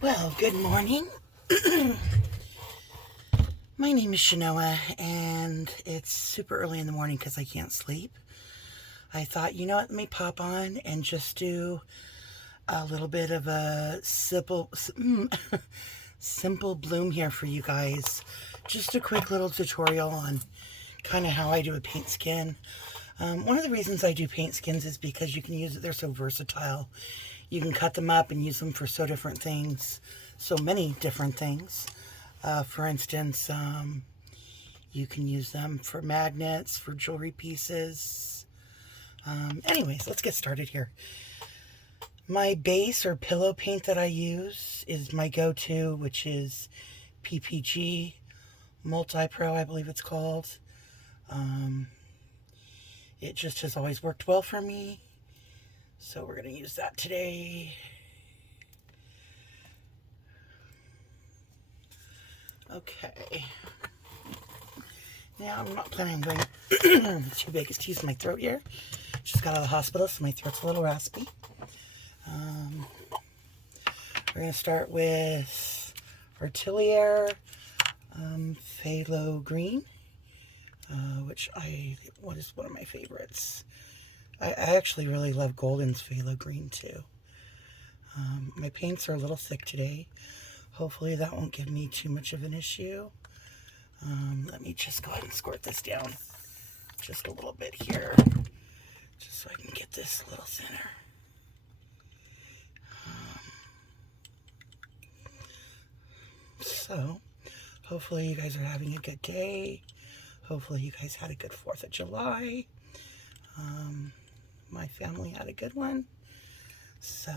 Well, good morning. My name is Shanoa, and it's super early in the morning because I can't sleep. I thought, you know what, let me pop on and just do a little bit of a simple bloom here for you guys. Just a quick little tutorial on kind of how I do a paint skin. One of the reasons I do paint skins is because you can use it, they're so versatile. You can cut them up and use them for so many different things. For instance, you can use them for magnets, for jewelry pieces. Anyways, let's get started here. My base or pillow paint that I use is my go-to, which is PPG Multi-Pro, I believe it's called. It just has always worked well for me. So we're going to use that today. Okay. Now, I'm not planning on going too big. Excuse my throat here. Just got out of the hospital, so my throat's a little raspy. We're going to start with Atelier phthalo green, which is one of my favorites. I actually really love Golden's phthalo green too. My paints are a little thick today. Hopefully that won't give me too much of an issue. Let me just go ahead and squirt this down just a little bit here, just so I can get this a little thinner. So, hopefully you guys are having a good day. Hopefully you guys had a good 4th of July. My family had a good one. So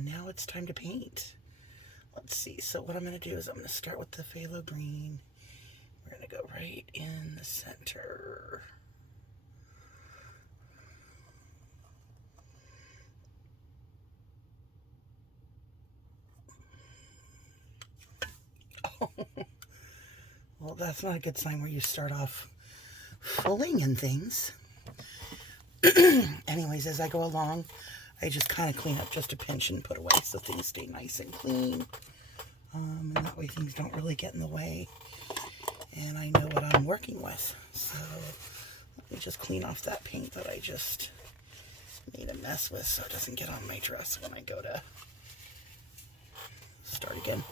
now it's time to paint. Let's see. So what I'm going to do is I'm going to start with the phthalo green. We're going to go right in the center. Oh. Well, that's not a good sign where you start off fulling and things. Anyways, as I go along, I just kind of clean up just a pinch and put away so things stay nice and clean. And that way things don't really get in the way. And I know what I'm working with. So let me just clean off that paint that I just made a mess with so it doesn't get on my dress when I go to start again.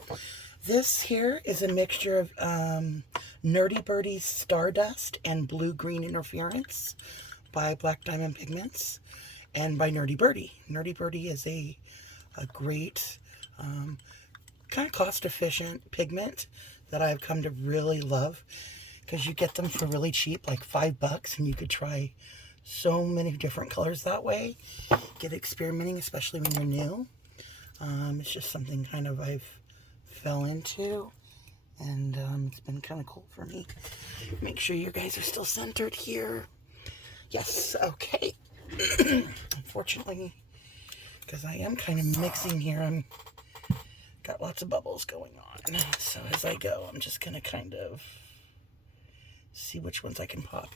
This here is a mixture of Nerdy Birdie's Stardust and Blue-Green Interference by Black Diamond Pigments and by Nerdy Birdie. Nerdy Birdie is a great, kind of cost-efficient pigment that I've come to really love because you get them for really cheap, like $5, and you could try so many different colors that way. Get experimenting, especially when you're new. It's just something kind of I've fell into, and it's been kind of cool for me. Make sure you guys are still centered here. Yes, okay. Unfortunately, because I am kind of mixing here, I'm got lots of bubbles going on. So as I go, I'm just going to kind of see which ones I can pop.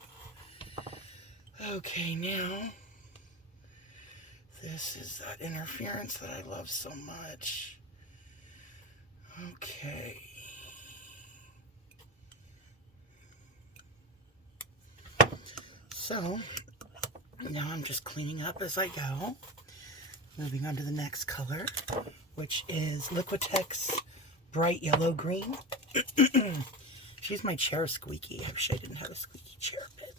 Okay, now, this is that interference that I love so much. Okay. So, now I'm just cleaning up as I go. Moving on to the next color, which is Liquitex Bright Yellow Green. She's my chair squeaky. I wish I didn't have a squeaky chair, but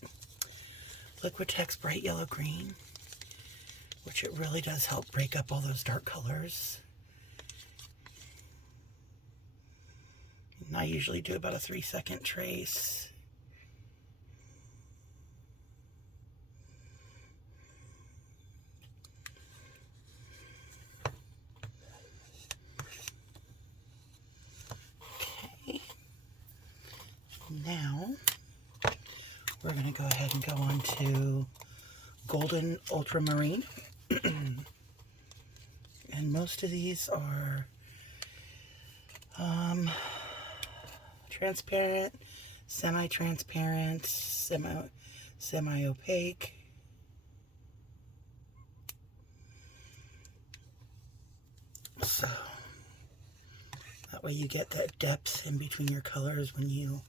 Liquitex Bright Yellow Green, which it really does help break up all those dark colors. And I usually do about a 3-second trace. Okay. Now, we're going to go ahead and go on to Golden Ultramarine. And most of these are transparent, semi-transparent, semi-opaque. So, way you get that depth in between your colors when you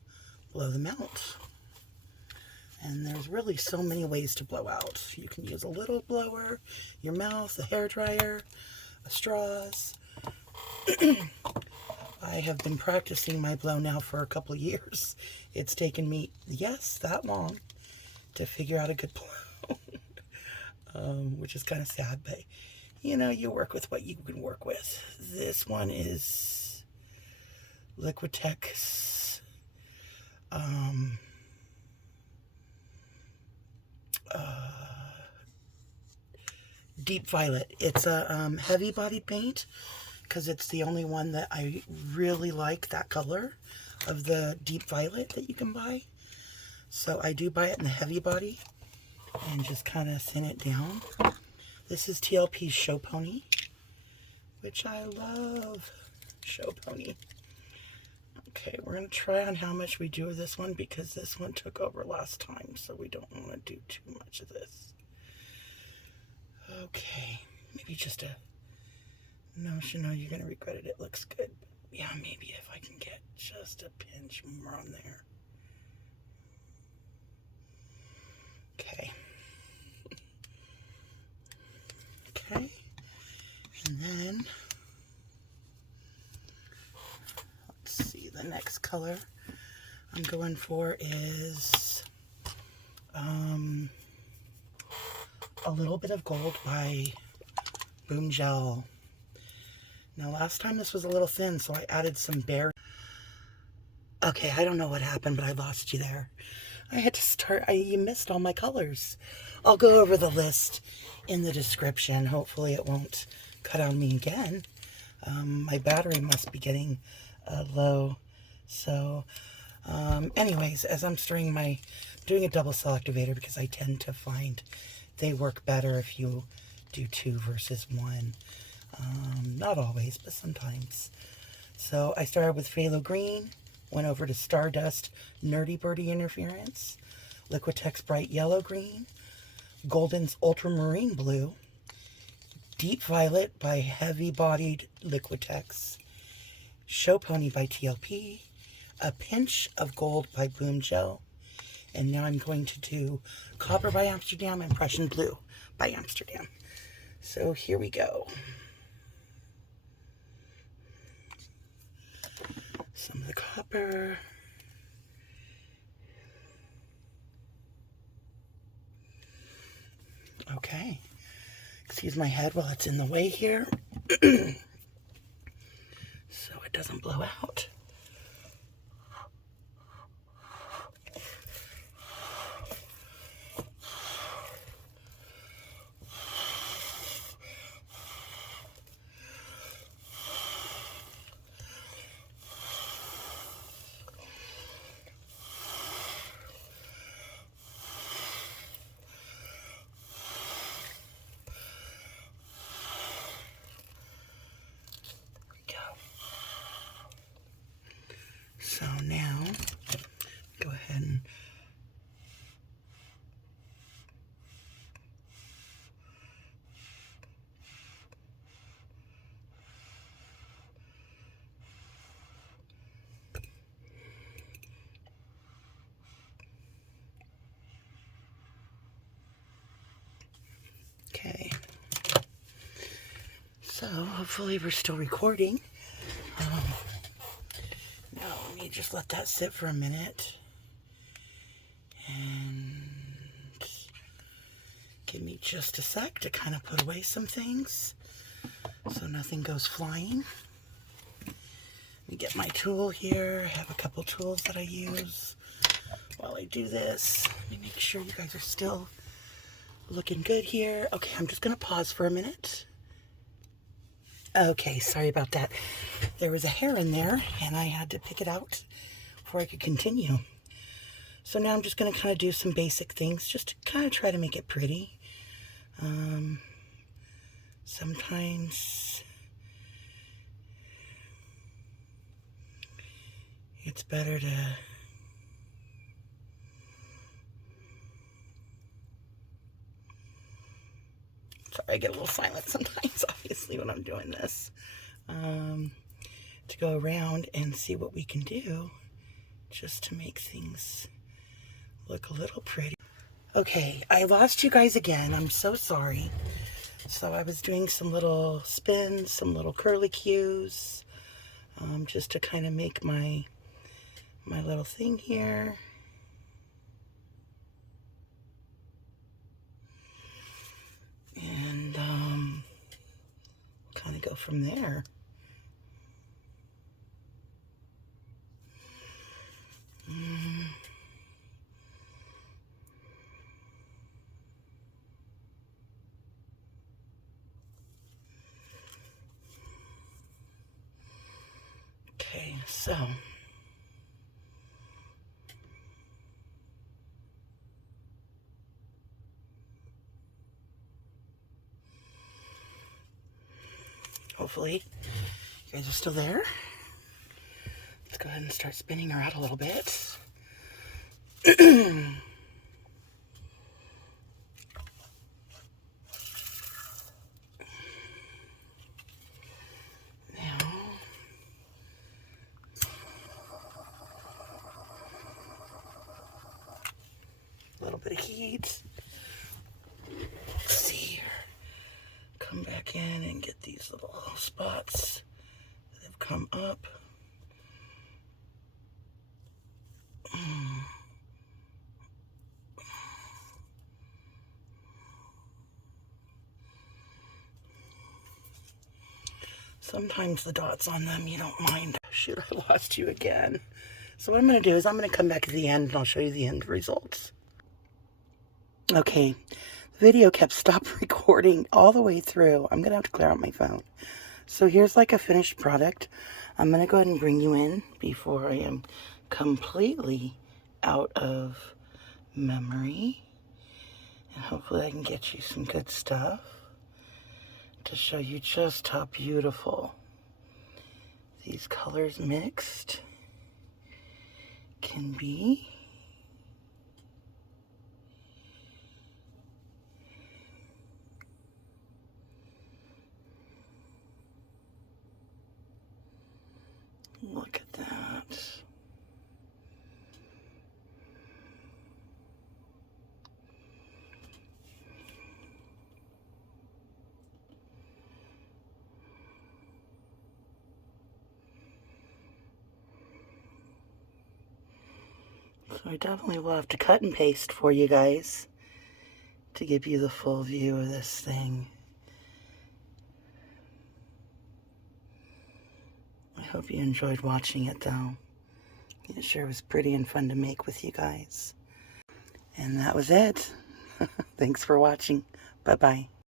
blow them out. And there's really so many ways to blow out. You can use a little blower, your mouth, a hairdryer, straws. I have been practicing my blow now for a couple of years. It's taken me, yes, that long to figure out a good blow, which is kind of sad, but you know, you work with what you can work with. This one is Liquitex Deep Violet. It's a heavy body paint because it's the only one that I really like, that color of the Deep Violet that you can buy. So I do buy it in the heavy body and just kind of thin it down. This is TLP's Show Pony, which I love. Show Pony. Okay, we're going to try on how much we do of this one because this one took over last time, so we don't want to do too much of this. Okay, maybe just a... No, Chanel, you're going to regret it. It looks good. Yeah, maybe if I can get just a pinch more on there. Okay. Okay. And then, let's see, the next color I'm going for is a little bit of gold by Boom Gel. Now last time this was a little thin, so I added some behr. Okay, I don't know what happened, but I lost you there. I had to start, you missed all my colors. I'll go over the list in the description. Hopefully it won't cut on me again. My battery must be getting low. So, anyways, as I'm doing a double cell activator because I tend to find they work better if you do 2 versus 1. Not always, but sometimes. So I started with phthalo green, went over to Stardust Nerdy Birdie Interference, Liquitex Bright Yellow Green, Golden's Ultramarine Blue, Deep Violet by Heavy Bodied Liquitex, Show Pony by TLP, a pinch of gold by Boom Gel, and now I'm going to do Copper by Amsterdam and Prussian Blue by Amsterdam. So here we go. Some of the copper. Okay. Excuse my head while it's in the way here. So it doesn't blow out. So now, go ahead and okay. So hopefully we're still recording. Now let me just let that sit for a minute. And give me just a sec to kind of put away some things so nothing goes flying. Let me get my tool here. I have a couple tools that I use while I do this. Let me make sure you guys are still looking good here. Okay, I'm just going to pause for a minute. Okay, sorry about that. There was a hair in there, and I had to pick it out before I could continue. So now I'm just going to kind of do some basic things, just to kind of try to make it pretty. Sometimes it's better to... Sorry, I get a little silent sometimes, obviously, when I'm doing this. to go around and see what we can do just to make things look a little pretty. Okay, I lost you guys again. I'm so sorry. So I was doing some little spins, some little curlicues, just to kind of make my little thing here. And kind of go from there. Okay, so hopefully you guys are still there. Let's go ahead and start spinning her out a little bit. A little bit of heat. Let's see here. Come back in and get these little spots that have come up. Sometimes the dots on them, you don't mind. Shoot, I lost you again. So what I'm going to do is I'm going to come back at the end and I'll show you the end results. Okay, the video kept stop recording all the way through. I'm going to have to clear out my phone. So here's like a finished product. I'm going to go ahead and bring you in before I am completely out of memory. And hopefully I can get you some good stuff to show you just how beautiful these colors mixed can be. Look at that. So I definitely will have to cut and paste for you guys to give you the full view of this thing. I hope you enjoyed watching it though. It sure was pretty and fun to make with you guys. And that was it. Thanks for watching. Bye-bye.